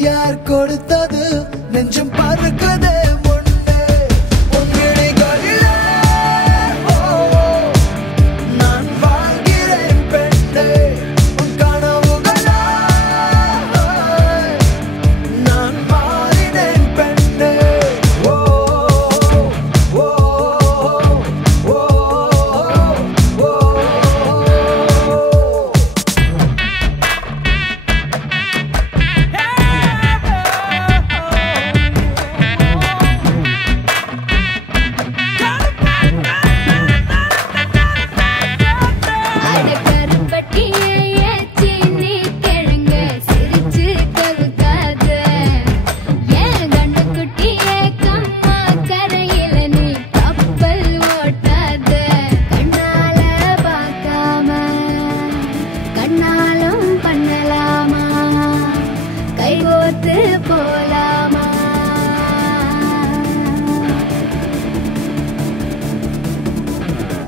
யார் கொடுத்தது நெஞ்சம் பறக்குதே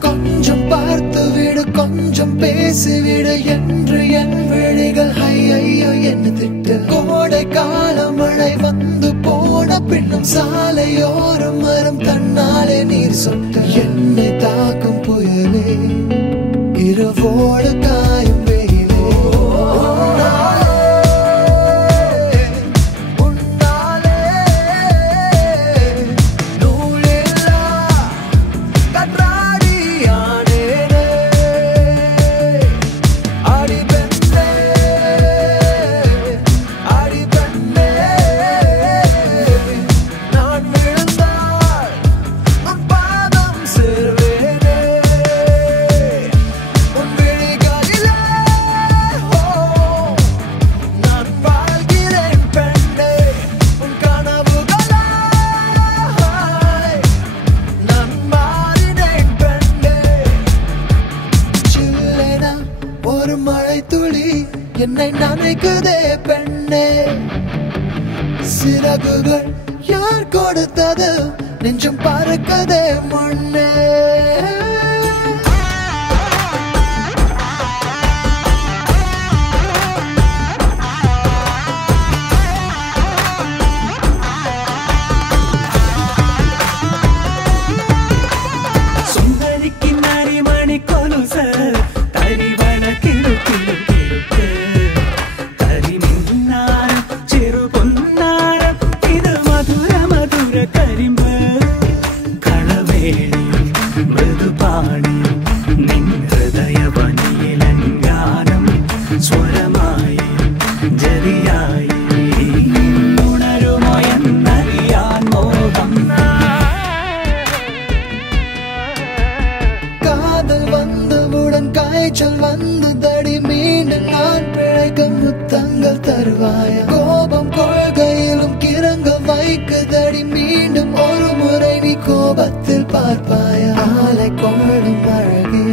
கொஞ்சம் பார்த்து விடு கொஞ்சம் பேசிவிடு என்று என் விழிகள் ஐயோ என்ன திட்டு கோடை கால மழை வந்து போன பின்னும் சாலையோரம் மரம் தன்னாலே நீர் சொட்டு என்னை தாக்கும் புயலே இரவோடு காயும் ஒரு மழை துளி என்னை நினைக்குதே பெண்ணே சிறகுகள் யார் கொடுத்தது நெஞ்சம் பறக்குதே முன்னே சுந்தரிக்கு நரிமணி கொலுச മൃദുപാണി നിൻ ഹൃദയവനിയിലങ്കാരം സ്വരമായി ജതിയായി ഉണരുമോ എന്നറിയാൻ മോഹം காதல் வந்தவுடன் காய்ச்சல் வந்ததடி மீண்டும் நான் பிழைக்க முத்தங்கள் தருவாயா கோபம் கொள்கையிலும் கிறங்க வைக்குதடி மீண்டும் ஒரு முறை நீ கோபத்தில் பார்ப்பாயா ஆலை கொள்ளும் அழகே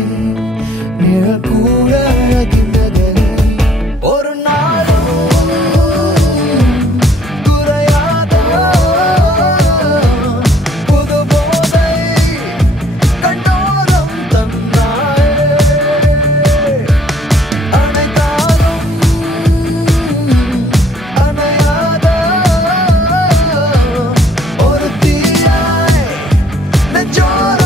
நிழல் கூட அழகின் நகரே ஒரு நாளும் குறையாத புது போதை கண்டோரம் தந்தாயே அனைத்தாலும் அணையாத ஒரு தீயாய் நெஞ்சோரம்